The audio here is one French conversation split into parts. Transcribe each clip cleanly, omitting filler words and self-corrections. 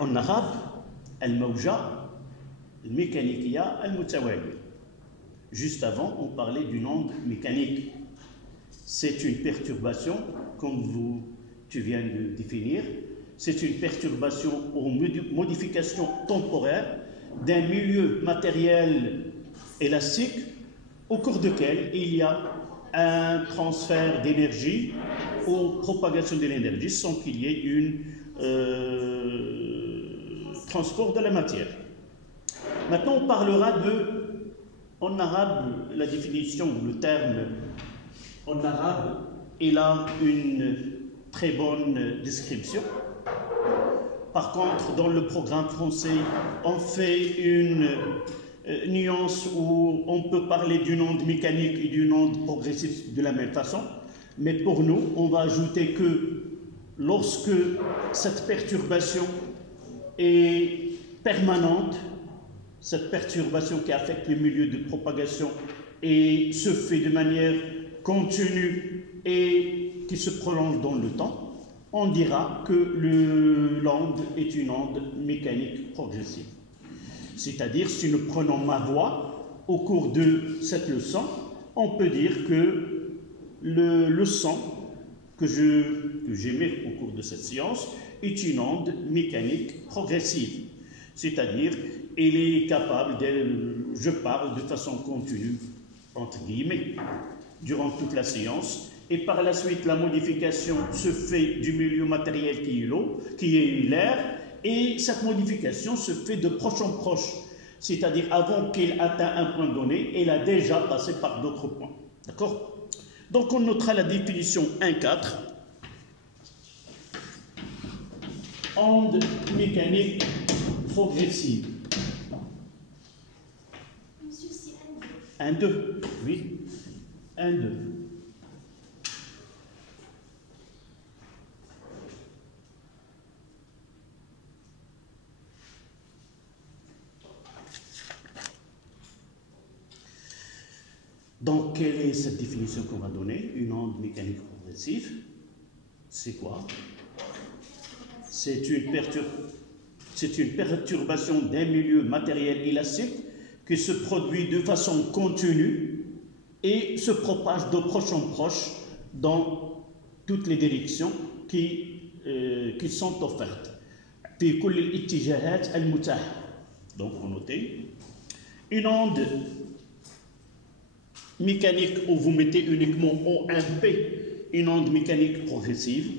En arabe, al-mawja al-mécanikia al-mutawali. Juste avant, on parlait d'une onde mécanique. C'est une perturbation, comme tu viens de définir, c'est une perturbation ou modification temporaire d'un milieu matériel élastique au cours duquel il y a un transfert d'énergie ou propagation de l'énergie sans qu'il y ait transport de la matière. Maintenant, on parlera en arabe, la définition, le terme en arabe, il a une très bonne description. Par contre, dans le programme français, on fait une nuance où on peut parler d'une onde mécanique et d'une onde progressive de la même façon. Mais pour nous, on va ajouter que lorsque cette perturbation est permanente, cette perturbation qui affecte le milieu de propagation et se fait de manière continue et qui se prolonge dans le temps, on dira que l'onde est une onde mécanique progressive. C'est-à-dire, si nous prenons ma voix au cours de cette leçon, on peut dire que le son que j'émets au cours de cette séance est une onde mécanique progressive. C'est-à-dire, il est capable je parle de façon continue, entre guillemets, durant toute la séance, et par la suite, la modification se fait du milieu matériel qui est l'air, et cette modification se fait de proche en proche, c'est-à-dire avant qu'elle atteigne un point donné, elle a déjà passé par d'autres points. D'accord? Donc, on notera la définition 1.4. Onde mécanique progressive. Monsieur, c'est 1, 2. 1, 2, oui. 1, 2. Donc, quelle est cette définition qu'on va donner? Une onde mécanique progressive, c'est quoi? C'est une perturbation d'un milieu matériel élastique qui se produit de façon continue et se propage de proche en proche dans toutes les directions qui sont offertes. Donc, on note une onde mécanique où vous mettez uniquement OMP, une onde mécanique progressive.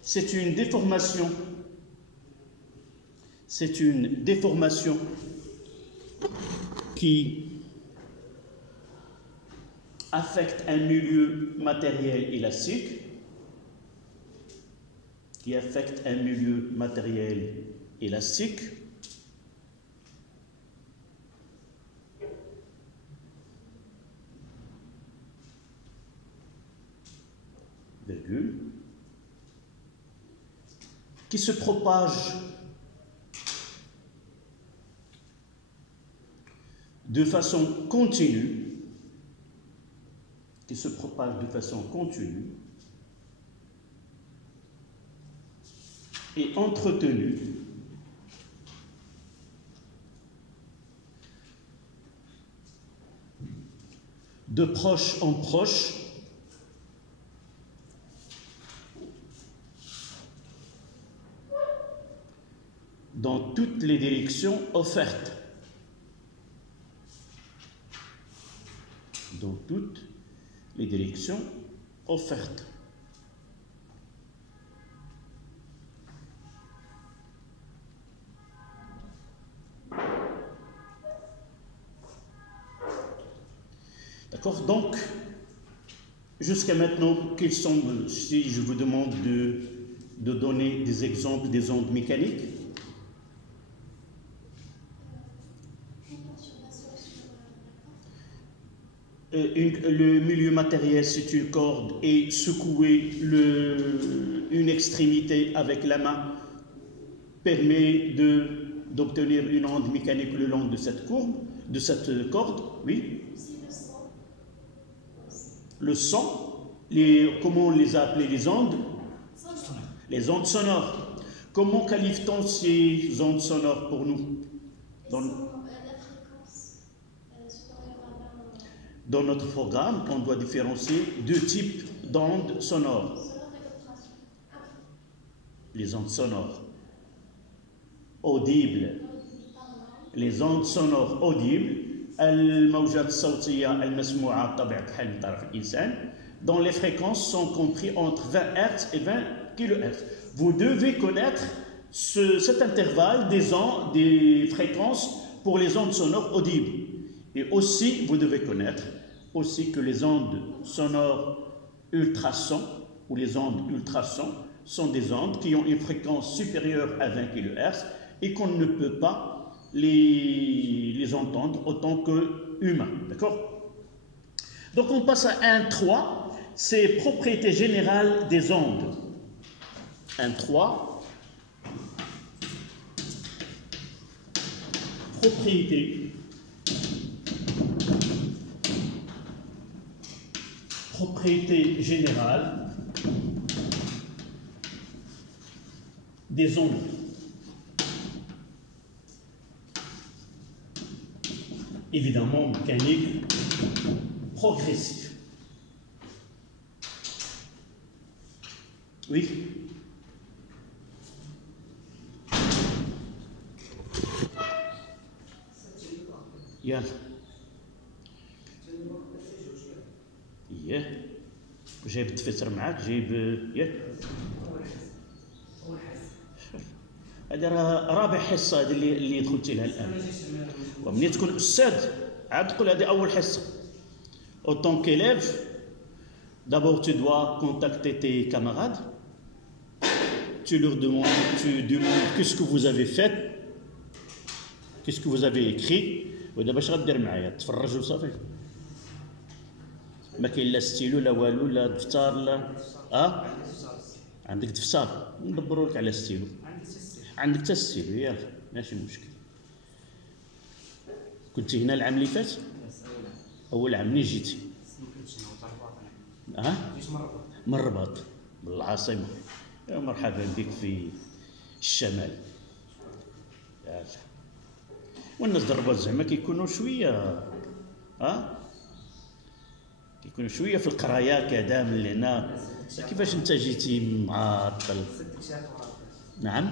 C'est une déformation qui affecte un milieu matériel élastique, qui se propage de façon continue, et entretenue de proche en proche dans toutes les directions offertes. D'accord? Donc, jusqu'à maintenant, quels sont, si je vous demande de donner des exemples des ondes mécaniques? Le milieu matériel, c'est une corde, et secouer une extrémité avec la main permet d'obtenir une onde mécanique le long de cette corde, oui. Le son, comment on les a appelés les ondes? Les ondes sonores. Comment qualifie-t-on ces ondes sonores pour nous? La fréquence supérieure à 20. Dans notre programme, on doit différencier deux types d'ondes sonores. Les ondes sonores audibles. Les ondes sonores audibles. الموجات الصوتية المسموعة بطبيعة الحال من طرف الإنسان. Dont les fréquences sont comprises entre 20 Hz et 20 kHz. Vous devez connaître cet intervalle des fréquences pour les ondes sonores audibles. Et aussi, vous devez connaître aussi que les ondes sonores ultrasons ou les ondes ultrasons sont des ondes qui ont une fréquence supérieure à 20 kHz et qu'on ne peut pas les entendre autant que humains. D'accord? Donc on passe à 1.3. C'est propriétés générales des ondes. 1.3. Propriétés générales des ondes. Évidemment, mécanique progressive. Oui. يلا جايب الدفتر معاك جايب ياك هذه رابع حصه هذه اللي دخلتي لها الان ومنين تكون استاذ عاد تقول هذه اول حصه. autant qu'élève d'abord tu dois contacter tes camarades, tu demandes qu'est-ce que vous avez fait, qu'est-ce que vous avez écrit. ودابا اش غدير معايا؟ تفرج وصافي. ما كاين لا ستيلو لا والو لا دفتر لا عندك دفتر ندبروا لك على ستيلو. عندك حتى ستيلو ياك ماشي مشكل. كنت هنا العام اللي فات؟ اول عام منين جيتي؟ من الرباط بالعاصمه. يا مرحبا بك في الشمال. والناس د الرباط زعما كيكونوا شويه كيكونوا شويه في القرايه كذا من هنا. كيفاش انت جيتي معطل؟ نعم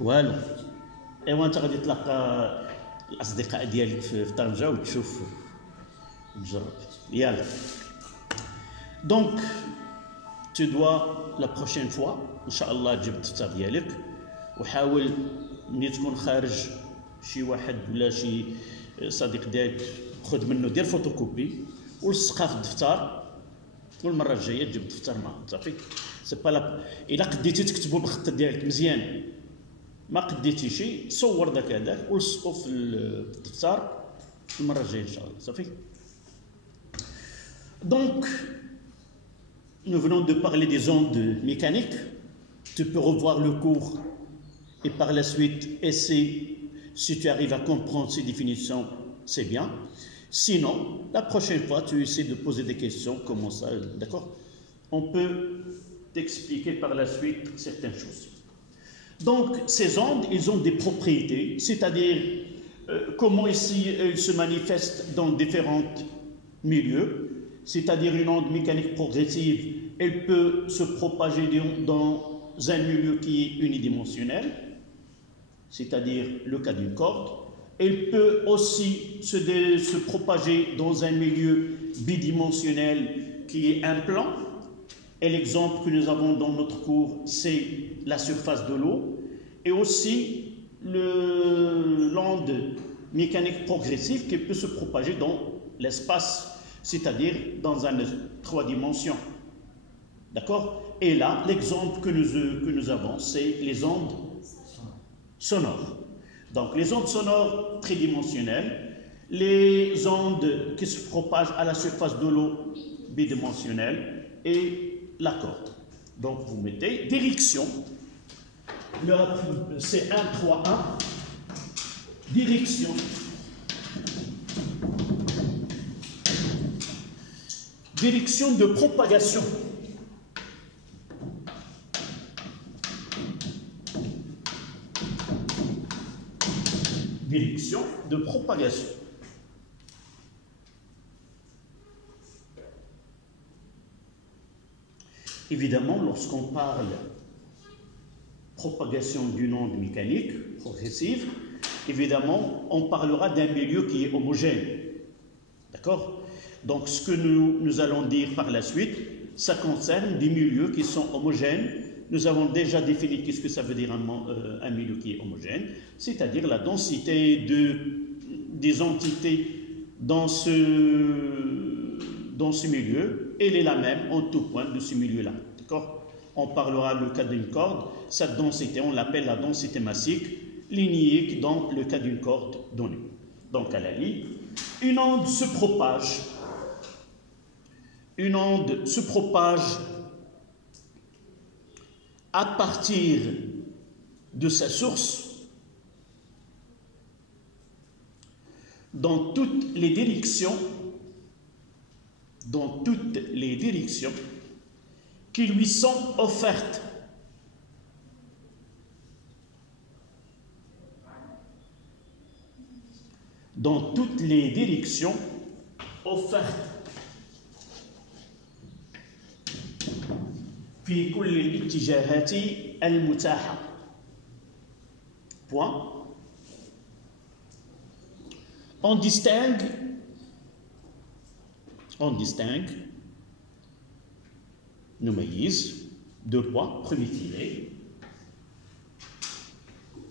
والو. ايوا انت غادي تلقى الاصدقاء ديالك في طنجه وتشوف تجرب. يلا دونك tu dois la prochaine fois ان شاء الله تجيب الدفتر ديالك وحاول ملي تكون خارج شي واحد ولا شي صديق ديالك خذ منه دير فوتوكوبي ولصقها في الدفتر والمره الجايه تجيب الدفتر معاك صافي. سي با لا الا قديتي تكتبوا بالخط ديالك مزيان ما قديتي شي صور داك ولصقوا في الدفتر المره الجايه ان شاء الله صافي. Donc nous venons de parler des ondes mécaniques. Tu peux revoir le cours et par la suite essayer. Si tu arrives à comprendre ces définitions, c'est bien. Sinon, la prochaine fois, tu essaies de poser des questions, comment ça, d'accord? On peut t'expliquer par la suite certaines choses. Donc, ces ondes, ils ont des propriétés, c'est-à-dire comment ici elles se manifestent dans différents milieux. C'est-à-dire une onde mécanique progressive, elle peut se propager dans un milieu qui est unidimensionnel, c'est-à-dire le cas d'une corde. Elle peut aussi se propager dans un milieu bidimensionnel qui est un plan. Et l'exemple que nous avons dans notre cours, c'est la surface de l'eau. Et aussi l'onde mécanique progressive qui peut se propager dans l'espace, c'est-à-dire dans une 3 dimensions. D'accord? Et là, l'exemple que nous avons, c'est les ondes sonores. Donc les ondes sonores tridimensionnelles, les ondes qui se propagent à la surface de l'eau bidimensionnelle et la corde. Donc vous mettez direction, c'est 1, 3, 1, direction. Direction de propagation. direction de propagation. Évidemment, lorsqu'on parle propagation d'une onde mécanique progressive, évidemment, on parlera d'un milieu qui est homogène. D'accord? Donc, ce que nous allons dire par la suite, ça concerne des milieux qui sont homogènes. Nous avons déjà défini qu'est-ce que ça veut dire un milieu qui est homogène, c'est-à-dire la densité des entités dans ce milieu, elle est la même en tout point de ce milieu-là. D'accord? On parlera le cas d'une corde, cette densité, on l'appelle la densité massique, linéique dans le cas d'une corde donnée. Donc à la ligne, une onde se propage. Une onde se propage à partir de sa source dans toutes les directions qui lui sont offertes. Dans toutes les directions offertes. في كل الاتجاهات المتاحة. Point. On distingue نميز deux points, premier tiré,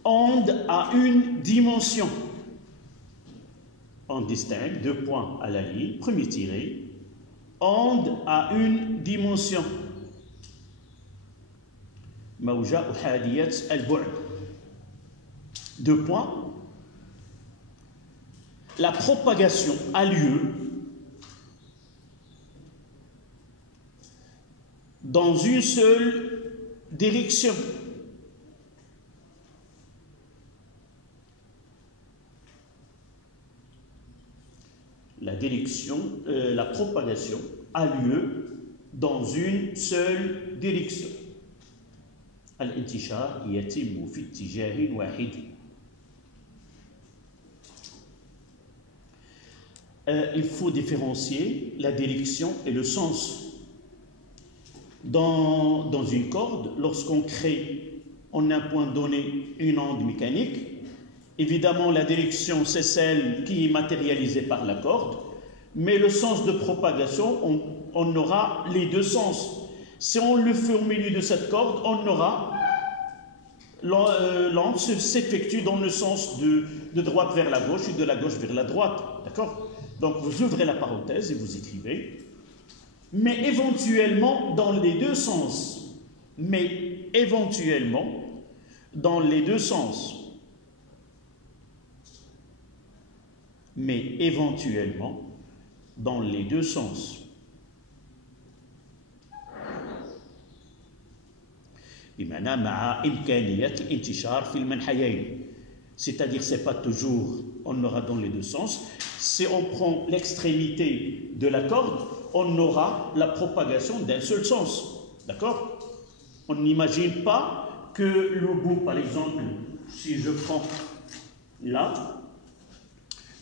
onde à une dimension. On distingue deux points à la ligne, premier tiré, onde à une dimension. موجة أحادية البعد. Deux points. La propagation a lieu dans une seule direction. La propagation a lieu dans une seule direction. الانتشار يتم في اتجاه واحد. Il faut différencier la direction et le sens. Dans une corde, lorsqu'on crée en un point donné une onde mécanique, évidemment la direction c'est celle qui est matérialisée par la corde, mais le sens de propagation, on aura les deux sens. Si on le fait au milieu de cette corde, on aura l'onde s'effectue dans le sens de droite vers la gauche et de la gauche vers la droite. D'accord? Donc vous ouvrez la parenthèse et vous écrivez. Mais éventuellement dans les deux sens. Mais éventuellement dans les deux sens. Mais éventuellement dans les deux sens. بمعنى مع إمكانية الانتشار في المنحيين. C'est-à-dire c'est pas toujours on aura dans les deux sens. Si on prend l'extrémité de la corde, on aura la propagation d'un seul sens. D'accord? On n'imagine pas que le bout, par exemple, si je prends là,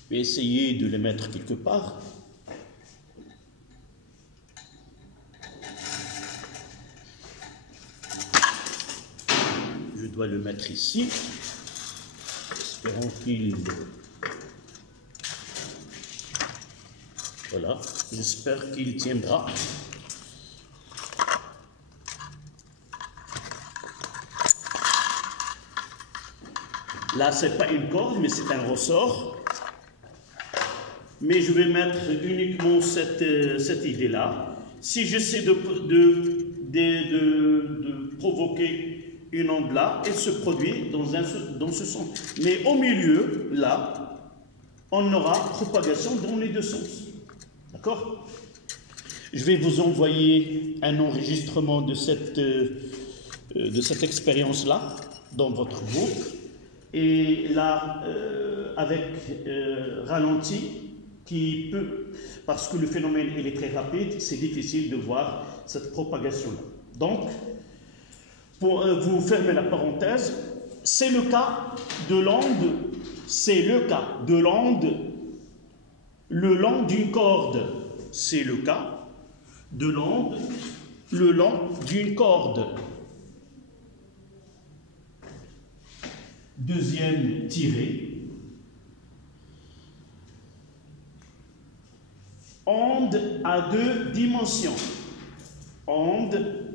je vais essayer de le mettre quelque part. Je dois le mettre ici. Espérons qu'il... Voilà, j'espère qu'il tiendra. Là, ce n'est pas une corde, mais c'est un ressort. Mais je vais mettre uniquement cette idée-là. Si j'essaie de provoquer une onde là, elle se produit dans ce sens. Mais au milieu, là, on aura propagation dans les deux sens. D'accord? Je vais vous envoyer un enregistrement de cette expérience-là dans votre groupe. Et là, avec ralenti, qui peut, parce que le phénomène il est très rapide, c'est difficile de voir cette propagation-là. Donc, pour vous fermer la parenthèse, c'est le cas de l'onde, c'est le cas de l'onde le long d'une corde. C'est le cas de l'onde le long d'une corde. Deuxième tiré. Onde à deux dimensions. Onde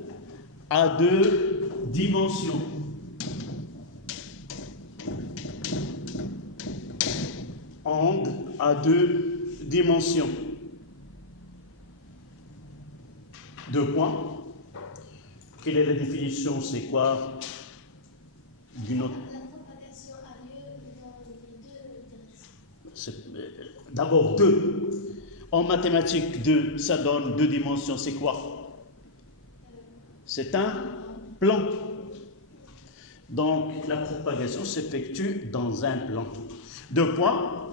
à deux dimensions. Onde à deux dimensions. Deux points. Quelle est la définition? C'est quoi d'une autre? La propagation a lieu dans les deux directions. D'abord deux. En mathématiques, deux, ça donne deux dimensions. C'est quoi? C'est un plan. Donc, la propagation s'effectue dans un plan. Deux points.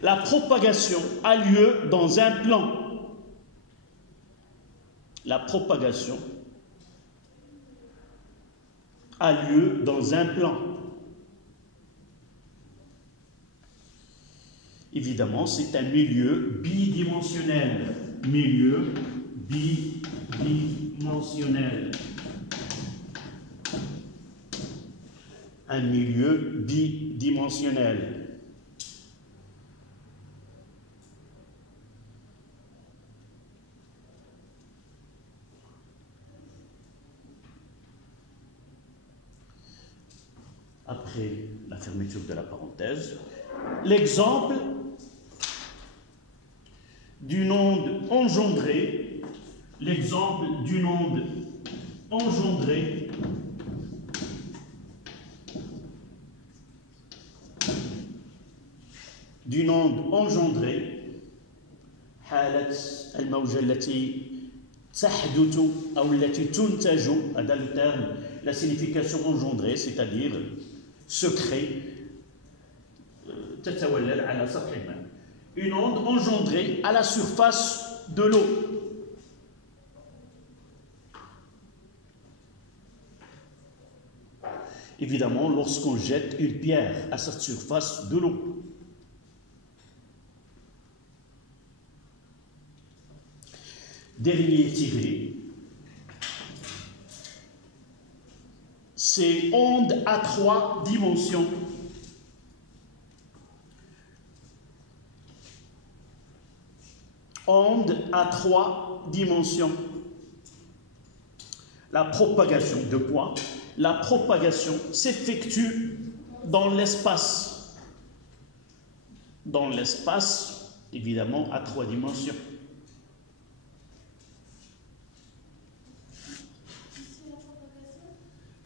La propagation a lieu dans un plan. La propagation a lieu dans un plan. Évidemment, c'est un milieu bidimensionnel. Milieu bidimensionnel. Un milieu bidimensionnel. Après la fermeture de la parenthèse, l'exemple d'une onde engendrée, l'exemple d'une onde engendrée حالة الموجة التي تحدث أو التي تنتج, هذا le terme, la signification engendrée, c'est-à-dire se crée, تتولد على سطح الماء. Une onde engendrée à la surface de l'eau. Évidemment, lorsqu'on jette une pierre à cette surface de l'eau. Dernier tiré, c'est onde à trois dimensions. Onde à trois dimensions. La propagation, deux points. La propagation s'effectue dans l'espace. Dans l'espace, évidemment, à trois dimensions.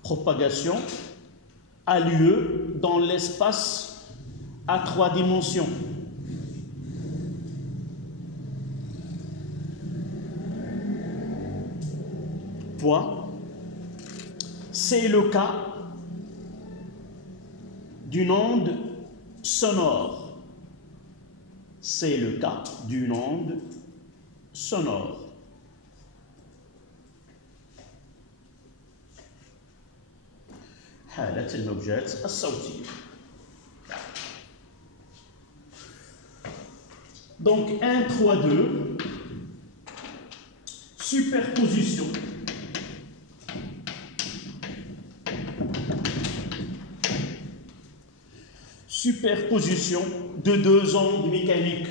Propagation a lieu dans l'espace à trois dimensions. Point. C'est le cas d'une onde sonore. C'est le cas d'une onde sonore. حالة الموجات الصوتية. Donc 1, 3, 2, superposition. Superposition de deux ondes mécaniques.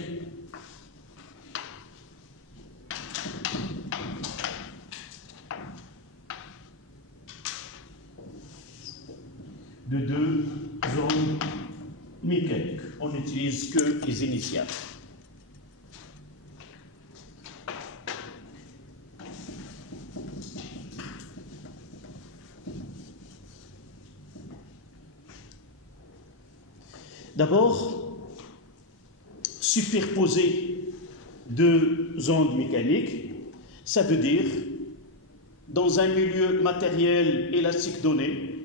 De deux ondes mécaniques. On n'utilise que les initiales. D'abord, superposer deux ondes mécaniques, ça veut dire, dans un milieu matériel élastique donné,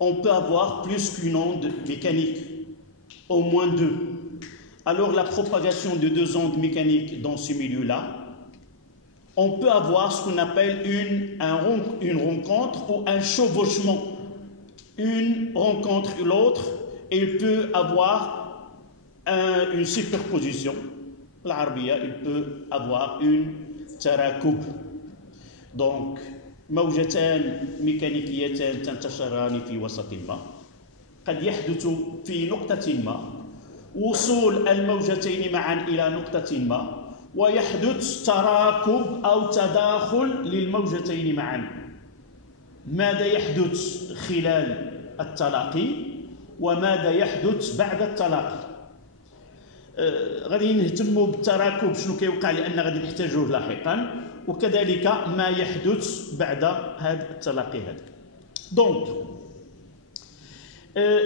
on peut avoir plus qu'une onde mécanique, au moins deux. Alors la propagation de deux ondes mécaniques dans ce milieu-là, on peut avoir ce qu'on appelle une rencontre ou un chevauchement. une rencontre l'autre et il peut avoir une superposition. L'Arabia, il peut avoir une tarakub. Donc, موجتان ميكانيكيتان تنتشران في وسط ما قد يحدث في نقطة ما وصول الموجتين معا إلى نقطة ما ويحدث تراكب أو تداخل للموجتين معا. ماذا يحدث خلال التلاقي وماذا يحدث بعد التلاقي؟ غادي نهتموا بالتراكب شنو كيوقع لأن غادي نحتاجوه لاحقا وكذلك ما يحدث بعد هذا التلاقي هذا. Donc,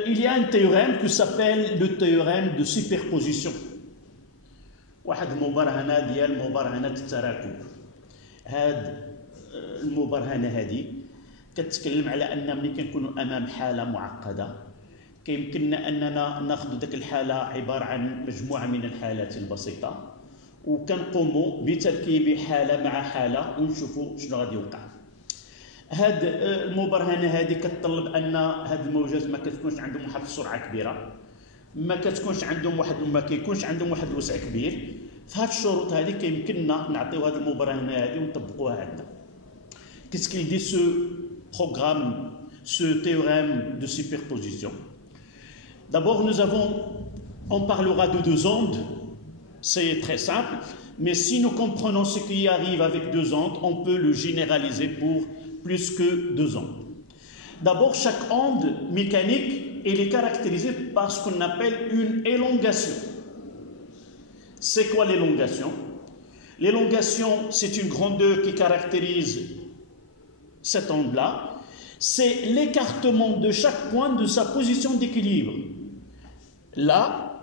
il y a un théorème qui s'appelle le théorème de superposition. واحد المبرهنة ديال مبرهنة التراكب. هاد المبرهنة هذه كتتكلم على أن ملي كنكونوا أمام حالة معقدة كيمكننا أننا ناخذ ديك الحالة عبارة عن مجموعة من الحالات البسيطة وكنقوموا بتركيب حالة مع حالة ونشوفوا شنو غادي يوقع. هاد المبرهنة هذه كتطلب أن هاد الموجات ما كتكونش عندهم واحد السرعة كبيرة، ما كيكونش عندهم واحد الوسع كبير. فهاد الشروط هذه كيمكننا نعطيو هاد المبرهنة هذه ونطبقوها عندنا. Qu'est-ce qu'il dit ce programme, ce théorème de superposition? D'abord, on parlera de deux ondes. C'est très simple, mais si nous comprenons ce qui arrive avec deux ondes, on peut le généraliser pour plus que deux ondes. D'abord, chaque onde mécanique elle est caractérisée par ce qu'on appelle une élongation. C'est quoi l'élongation? L'élongation, c'est une grandeur qui caractérise cette onde-là. C'est l'écartement de chaque point de sa position d'équilibre. Là,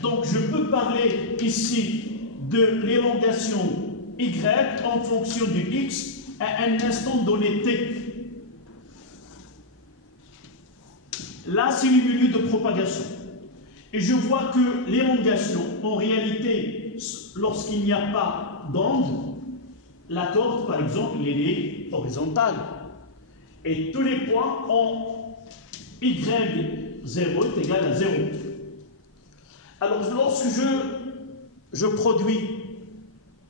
donc je peux parler ici de l'élongation Y en fonction du X à un instant donné T. Là, c'est le milieu de propagation. Et je vois que l'élongation, en réalité, lorsqu'il n'y a pas d'onde, la corde, par exemple, elle est horizontale. Et tous les points en Y0 est égal à 0. Alors, lorsque je produis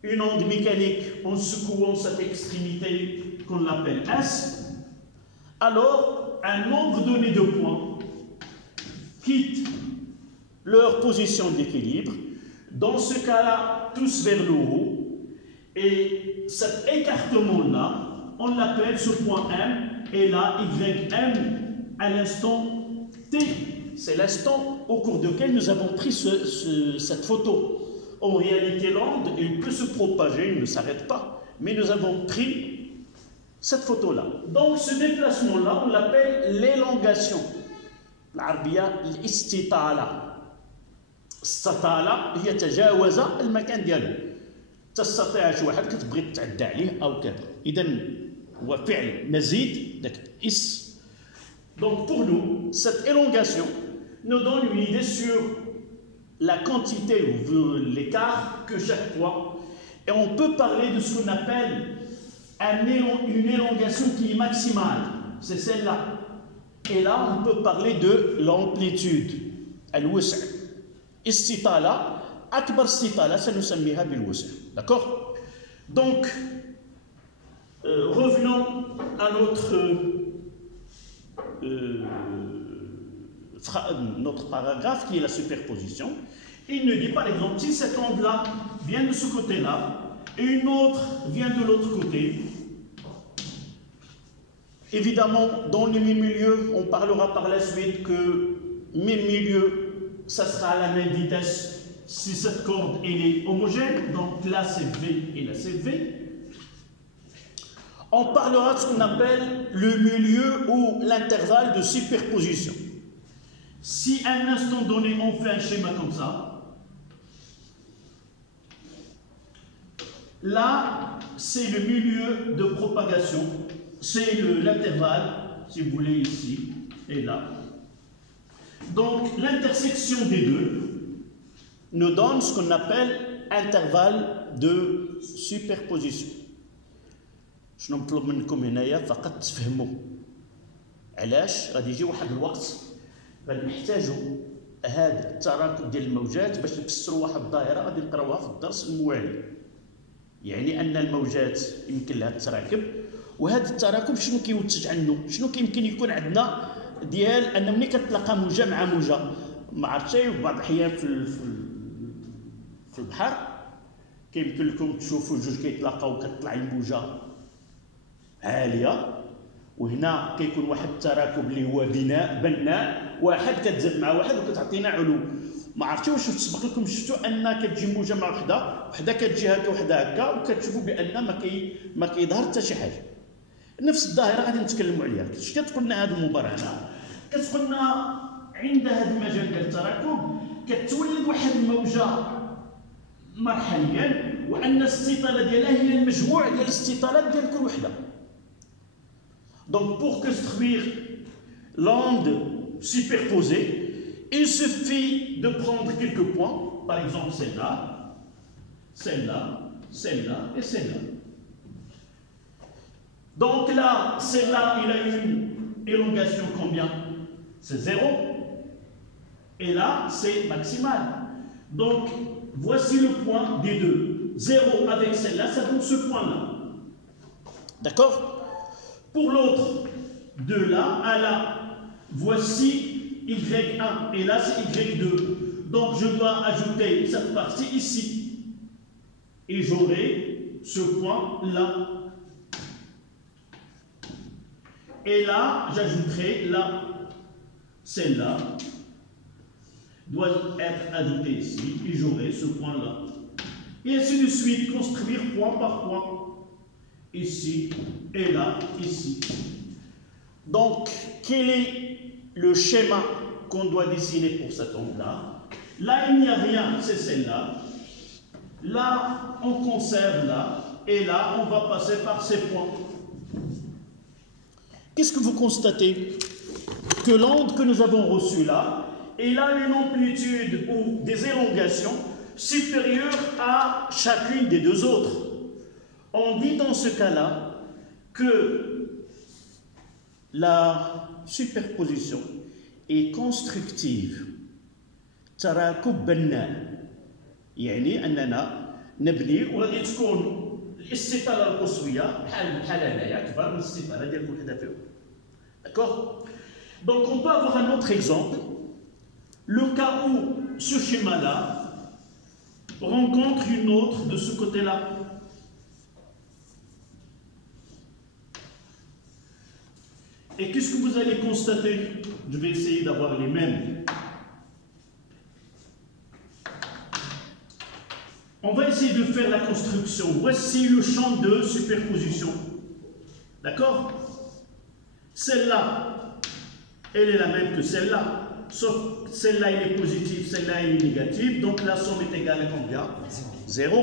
une onde mécanique en secouant cette extrémité qu'on appelle S, alors un nombre donné de points quitte leur position d'équilibre, dans ce cas-là, tous vers le haut, et cet écartement-là, on l'appelle ce point M, et là, YM à l'instant T. C'est l'instant au cours duquel nous avons pris cette photo. En réalité, l'onde, elle peut se propager, elle ne s'arrête pas. Mais nous avons pris cette photo-là. Donc, ce déplacement-là, on l'appelle l'élongation. العربية الاستطالة. استطالة هي تجاوز المكان ديالو. تستطيع شي واحد كتبغي تعدى عليه أو كذا. إذا هو فعل مزيد داك اس. Donc pour nous, cette élongation nous donne une idée sur la quantité ou l'écart que chaque point. Et on peut parler de ce qu'on appelle une élongation qui est maximale. C'est celle-là. Et là, on peut parler de l'amplitude. الوسع. استطالة أكبر استطالة سنسميها بالوسع. D'accord? Donc, revenons à notre paragraphe qui est la superposition. Il nous dit par exemple, si cette onde-là vient de ce côté-là et une autre vient de l'autre côté, évidemment, dans le même milieu, on parlera par la suite que même milieu, ça sera à la même vitesse si cette corde elle est homogène, donc là c'est V et là c'est V. On parlera de ce qu'on appelle le milieu ou l'intervalle de superposition. Si à un instant donné on fait un schéma comme ça, là c'est le milieu de propagation, c'est l'intervalle, si vous voulez ici et là. Donc l'intersection des deux nous donne ce qu'on appelle intervalle de superposition. شنو نطلب منكم هنايا فقط تفهموا علاش غادي يجي واحد الوقت غادي نحتاجوا هذا التراكب ديال الموجات باش نفسروا واحد الظاهره غادي نقراوها في الدرس الموالي. يعني ان الموجات يمكن لها التراكب، وهذا التراكب شنو كينتج عنه؟ شنو كيمكن يكون عندنا ديال ان ملي كتلاقى موجه مع موجه، ما عرفتش في بعض الاحيان في البحر كيمكن لكم تشوفوا جوج كيتلاقاو وكتطلع الموجه عاليه، وهنا كيكون واحد التراكب اللي هو بناء واحد كتزاد مع واحد وكتعطينا علو. ما عرفتش واش تسبق لكم شفتوا ان كتجي موجه مع وحده كتجي هكا وحده هكا وكتشوفوا بان ما كيظهر حتى شي حاجه. نفس الظاهره غادي نتكلموا عليها. اش كتقولنا هذه المباراه؟ كتقولنا عند هذا المجال ديال التراكب كتولد واحد الموجه مرحليا، وان الاستطاله ديالها هي المجموع ديال الاستطالات ديال كل وحده. Donc pour construire l'onde superposée, il suffit de prendre quelques points, par exemple celle-là, celle-là, celle-là et celle-là. Donc là, celle-là, il a une élongation combien? C'est 0. Et là, c'est maximal. Donc, voici le point des deux. 0 avec celle-là, ça donne ce point-là. D'accord? Pour l'autre, de là à là, voici Y1 et là c'est Y2. Donc je dois ajouter cette partie ici. Et j'aurai ce point là. Et là, j'ajouterai là, celle-là doit être ajoutée ici. Et j'aurai ce point là. Et ainsi de suite, construire point par point. Ici et là, ici. Donc, quel est le schéma qu'on doit dessiner pour cette onde-là? Là, il n'y a rien, c'est celle-là. Là, on conserve là. Et là, on va passer par ces points. Qu'est-ce que vous constatez? Que l'onde que nous avons reçue là, elle a une amplitude ou des élongations supérieures à chacune des deux autres. On dit dans ce cas-là que la superposition est constructive. تراكب بناء يعني أننا نبني وغادي تكون الاستطالة القصوية بحال هنايا كبر من الاستطالة ديال كل وحدة فيهم. D'accord? Donc on peut avoir un autre exemple. Le cas où ce schéma-là rencontre une autre de ce côté-là. Et qu'est-ce que vous allez constater? Je vais essayer d'avoir les mêmes. On va essayer de faire la construction. Voici le champ de superposition. D'accord? Celle-là, elle est la même que celle-là. Sauf celle-là, elle est positive, celle-là, elle est négative. Donc la somme est égale à combien? 0.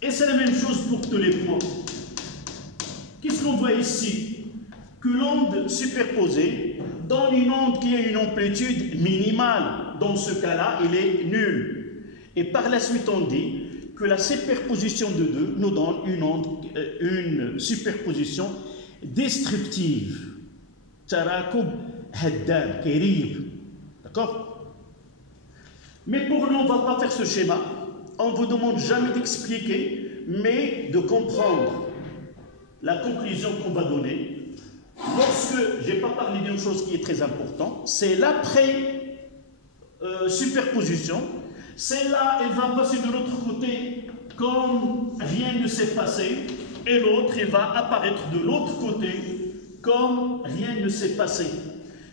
Et c'est la même chose pour tous les points. Qu'est-ce qu'on voit ici? Que l'onde superposée donne une onde qui a une amplitude minimale. Dans ce cas-là, il est nul. Et par la suite, on dit que la superposition de deux nous donne une superposition destructive. Tarakub haddam, kérib. D'accord? Mais pour nous, on ne va pas faire ce schéma. On ne vous demande jamais d'expliquer, mais de comprendre la conclusion qu'on va donner. Lorsque je n'ai pas parlé d'une chose qui est très importante, c'est l'après-superposition. Celle-là, elle va passer de l'autre côté comme rien ne s'est passé, et l'autre, elle va apparaître de l'autre côté comme rien ne s'est passé.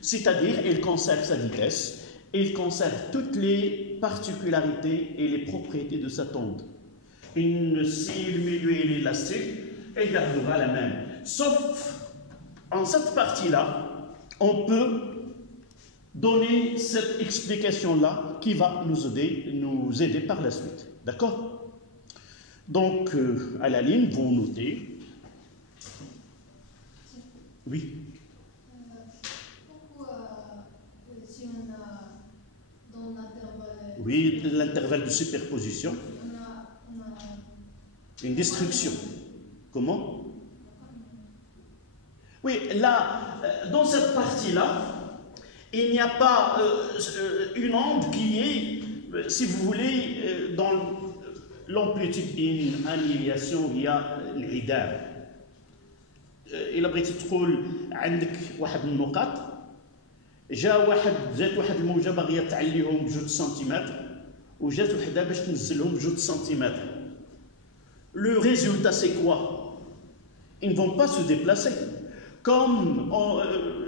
C'est-à-dire, elle conserve sa vitesse, elle conserve toutes les particularités et les propriétés de cette onde. Si le milieu est élastique, elle gardera la même. Sauf en cette partie-là, on peut donner cette explication-là qui va nous aider par la suite. D'accord? Donc, à la ligne, vous notez. Oui. Pourquoi, si on a dans l'intervalle... Oui, l'intervalle de superposition. On a Une destruction. Comment? Oui, là, dans cette partie-là, il n'y a pas une onde qui est, si vous voulez, dans l'amplitude d'une annihilation, il y a الانعدام. إلا بغيتي تقول عندك واحد النقاط، جات واحد الموجة باغية تعليهم بجوج سنتيمتر، وجات وحدة باش تنزلهم بجوج سنتيمتر. Le résultat c'est quoi? Ils ne vont pas se déplacer. Comme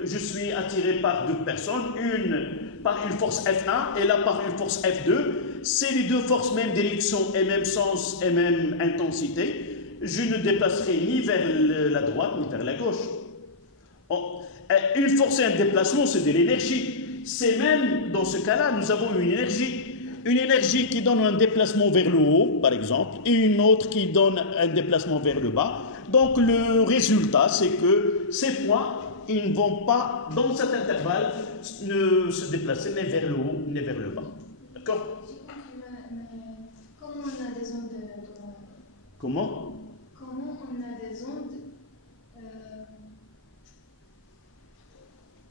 je suis attiré par deux personnes, une par une force F1 et l'autre par une force F2, c'est les deux forces même direction et même sens et même intensité, je ne déplacerai ni vers la droite ni vers la gauche. Une force et un déplacement, c'est de l'énergie. C'est même dans ce cas-là, nous avons une énergie qui donne un déplacement vers le haut, par exemple, et une autre qui donne un déplacement vers le bas. Donc le résultat, c'est que ces points, ils ne vont pas, dans cet intervalle, se déplacer ni vers le haut ni vers le bas. D'accord? Comment on a des ondes Comment on a des ondes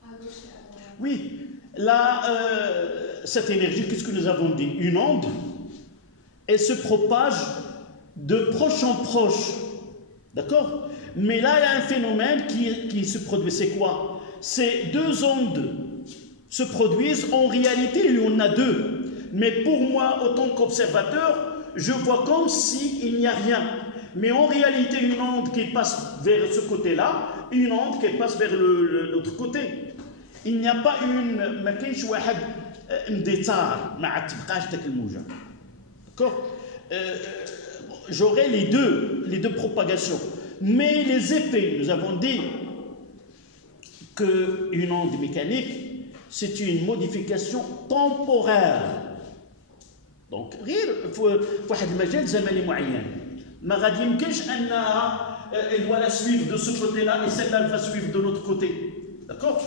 à gauche et à droite? Oui, là, cette énergie, qu'est-ce que nous avons dit? Une onde, elle se propage de proche en proche. D'accord? Mais là, il y a un phénomène qui se produit. C'est quoi? Ces deux ondes se produisent. En réalité, il y en a deux. Mais pour moi, autant qu'observateur, je vois comme s'il n'y a rien. Mais en réalité, une onde qui passe vers ce côté-là, une onde qui passe vers l'autre côté. Il n'y a pas une... ما كاينش واحد اندثار ما عاد تبقاش داك الموجة. D'accord? J'aurai les deux propagations. Mais les effets, nous avons dit qu'une onde mécanique, c'est une modification temporaire. Donc, غير في واحد المجال زمني معين. ما غادي يمكنش أنها elle doit la suivre de ce côté-là et celle-là elle va suivre de l'autre côté. D'accord?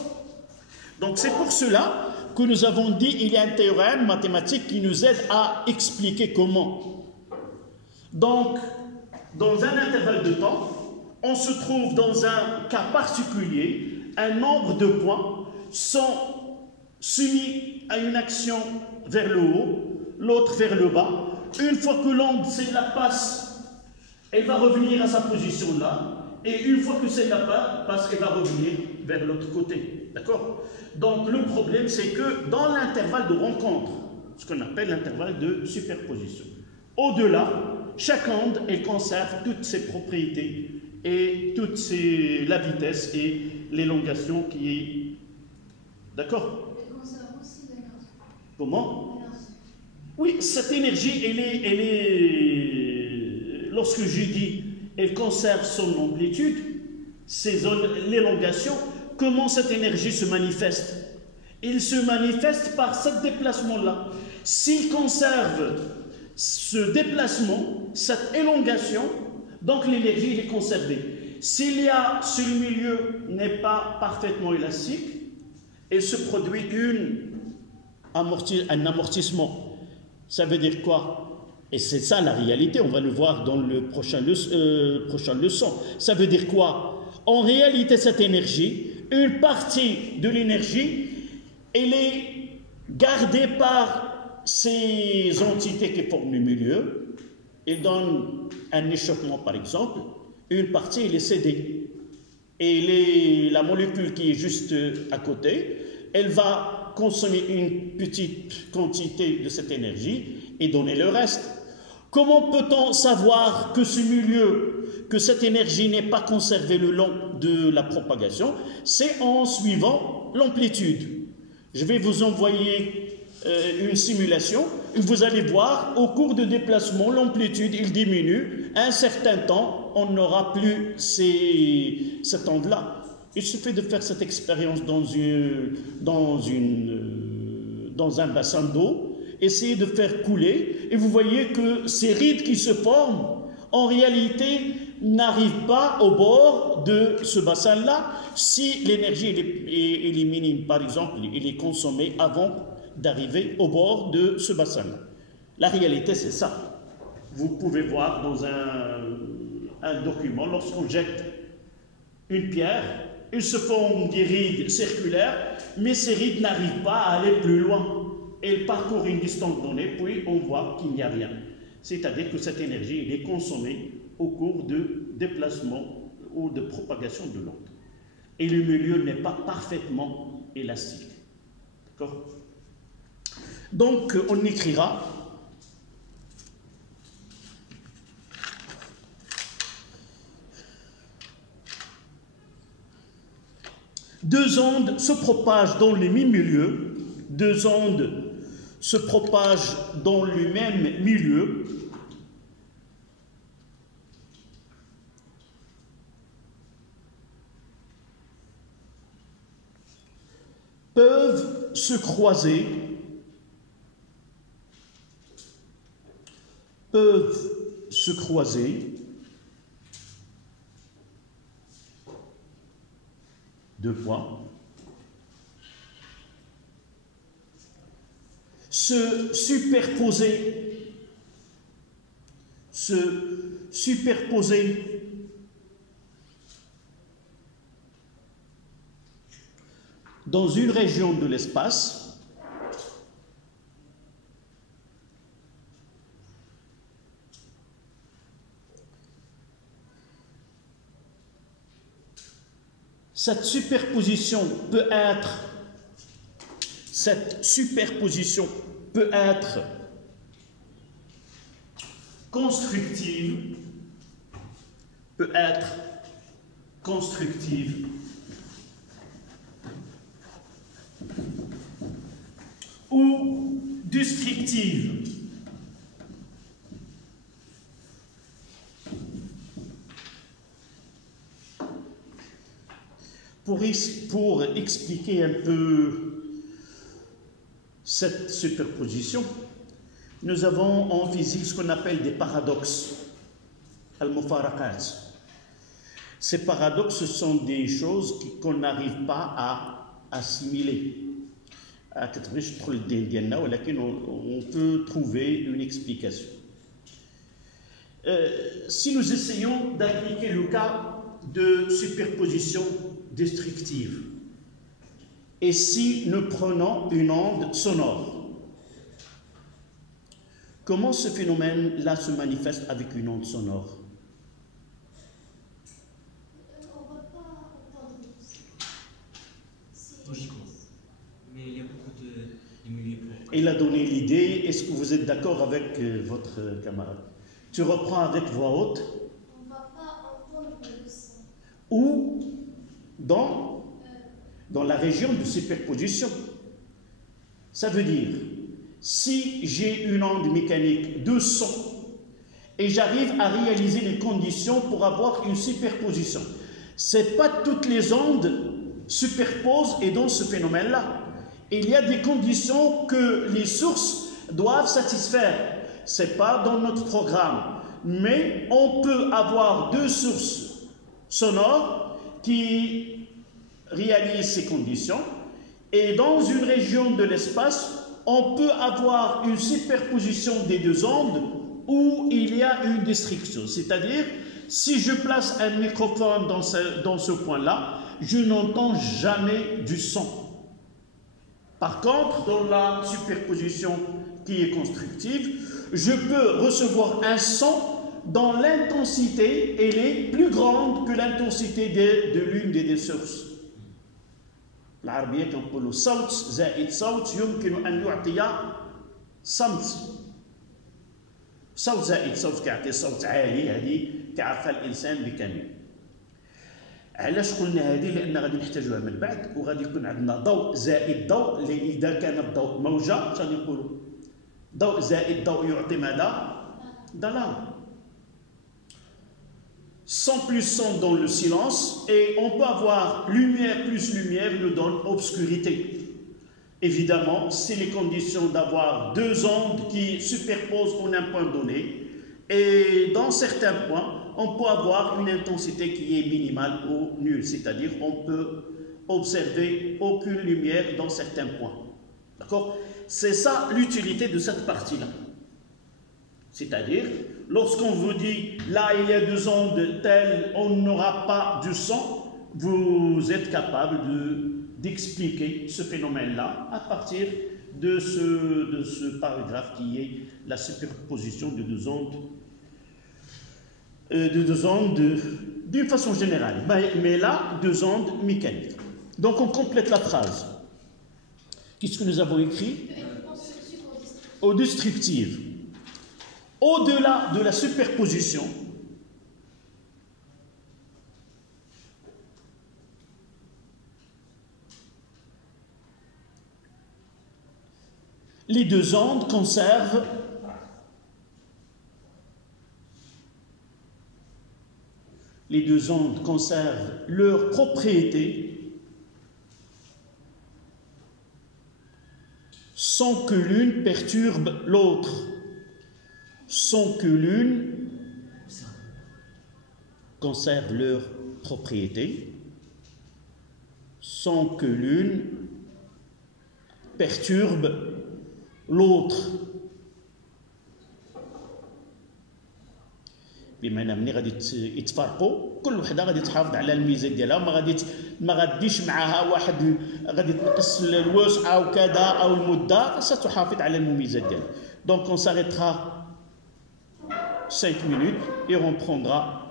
Donc, c'est pour cela que nous avons dit qu'il y a un théorème mathématique qui nous aide à expliquer comment. Donc, dans un intervalle de temps, on se trouve dans un cas particulier, un nombre de points sont soumis à une action vers le haut, l'autre vers le bas. Une fois que l'onde, celle-là passe, elle va revenir à sa position là, et une fois que celle-là passe, elle va revenir vers l'autre côté. D'accord? Donc, le problème, c'est que dans l'intervalle de rencontre, ce qu'on appelle l'intervalle de superposition, au-delà, chaque onde, elle conserve toutes ses propriétés et la vitesse et l'élongation qui est... D'accord? Elle conserve aussi l'énergie. Comment? Oui, cette énergie, elle est... Lorsque je dis elle conserve son amplitude, l'élongation, comment cette énergie se manifeste? Il se manifeste par ce déplacement-là. S'il conserve ce déplacement, cette élongation, donc l'énergie est conservée. S'il y a, si le milieu n'est pas parfaitement élastique, il se produit un amortissement. Ça veut dire quoi? Et c'est ça la réalité, on va le voir dans le prochain leçon. Ça veut dire quoi? En réalité, cette énergie, une partie de l'énergie, elle est gardée par ces entités qui forment le milieu. Ils donnent un échauffement, par exemple. Une partie, elle est cédée. Et la molécule qui est juste à côté, elle va consommer une petite quantité de cette énergie et donner le reste. Comment peut-on savoir que ce milieu, que cette énergie n'est pas conservée le long de la propagation? C'est en suivant l'amplitude. Je vais vous envoyer une simulation et vous allez voir au cours de déplacement, l'amplitude il diminue. À un certain temps, on n'aura plus cette onde-là. Il suffit de faire cette expérience dans un bassin d'eau. Essayez de faire couler et vous voyez que ces rides qui se forment, en réalité, n'arrivent pas au bord de ce bassin-là si l'énergie est minime. Par exemple, il est consommé avant d'arriver au bord de ce bassin-là. La réalité, c'est ça. Vous pouvez voir dans un document, lorsqu'on jette une pierre, ils se font des rides circulaires, mais ces rides n'arrivent pas à aller plus loin. Elles parcourent une distance donnée, puis on voit qu'il n'y a rien. C'est-à-dire que cette énergie elle est consommée au cours de déplacement ou de propagation de l'onde. Et le milieu n'est pas parfaitement élastique. D'accord? Donc, on écrira deux ondes se propagent dans le même milieu, deux ondes se propagent dans le même milieu, peuvent se croiser, deux points, se superposer dans une région de l'espace, cette superposition peut être constructive, ou destructive. Pour expliquer un peu cette superposition, nous avons en physique ce qu'on appelle des paradoxes, al-mufaraqat. Ces paradoxes, ce sont des choses qu'on n'arrive pas à assimiler. On peut trouver une explication. Si nous essayons d'appliquer le cas de superposition destructive, et si nous prenons une onde sonore, comment ce phénomène-là se manifeste avec une onde sonore? On ne va pas entendre Logiquement. Mais il y a beaucoup de milieux pour... Il a donné l'idée. Est-ce que vous êtes d'accord avec votre camarade? Tu reprends avec voix haute. On ne va pas entendre le son. Ou dans la région de superposition. Ça veut dire, si j'ai une onde mécanique de son et j'arrive à réaliser les conditions pour avoir une superposition, ce n'est pas toutes les ondes superposent et dans ce phénomène-là. Il y a des conditions que les sources doivent satisfaire. Ce n'est pas dans notre programme, mais on peut avoir deux sources sonores qui réalisent ces conditions, et dans une région de l'espace, on peut avoir une superposition des deux ondes où il y a une destruction. C'est-à-dire, si je place un microphone dans ce point-là, je n'entends jamais du son. Par contre, dans la superposition qui est constructive, je peux recevoir un son dont l'intensité elle est plus grande que l'intensité de l'une des deux sources. العربية كنقولوا صوت زائد صوت يمكن أن يعطي صمت. صوت زائد صوت كيعطي صوت عالي، هذه كيعرفها الإنسان بكامل. علاش قلنا هذه؟ لأن غادي نحتاجوها من بعد، وغادي يكون عندنا ضوء زائد ضوء، اللي إذا كان الضوء موجة غادي نقولوا ضوء زائد ضوء يعطي ماذا؟ ظلام. Son plus son donne le silence, et on peut avoir lumière plus lumière nous donne obscurité. Évidemment, c'est les conditions d'avoir deux ondes qui superposent en un point donné, et dans certains points, on peut avoir une intensité qui est minimale ou nulle, c'est-à-dire on peut observer aucune lumière dans certains points. D'accord? C'est ça l'utilité de cette partie-là. C'est-à-dire, lorsqu'on vous dit, là il y a deux ondes telles, on n'aura pas du son, vous êtes capable d'expliquer ce phénomène-là à partir de ce paragraphe qui est la superposition de deux ondes d'une façon générale, mais là, deux ondes mécaniques. Donc on complète la phrase. Qu'est-ce que nous avons écrit? Au destructive. Au-delà de la superposition, les deux ondes conservent leurs propriétés sans que l'une perturbe l'autre, sans que l'une conserve leurs propriétés, sans que l'une perturbe l'autre. بمعنى ملي غادي يتفرقوا كل وحده غادي تحافظ على الميزه ديالها ما غاديش معها واحد غادي تنقص الوسعه او كذا او المده ستحافظ على المميزات ديالها. Donc on s'arrêtera 5 minutes et on prendra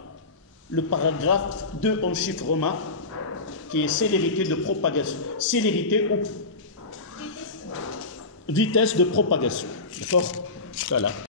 le paragraphe 2 en chiffre romain qui est célérité de propagation, célérité ou vitesse de propagation. D'accord? Voilà.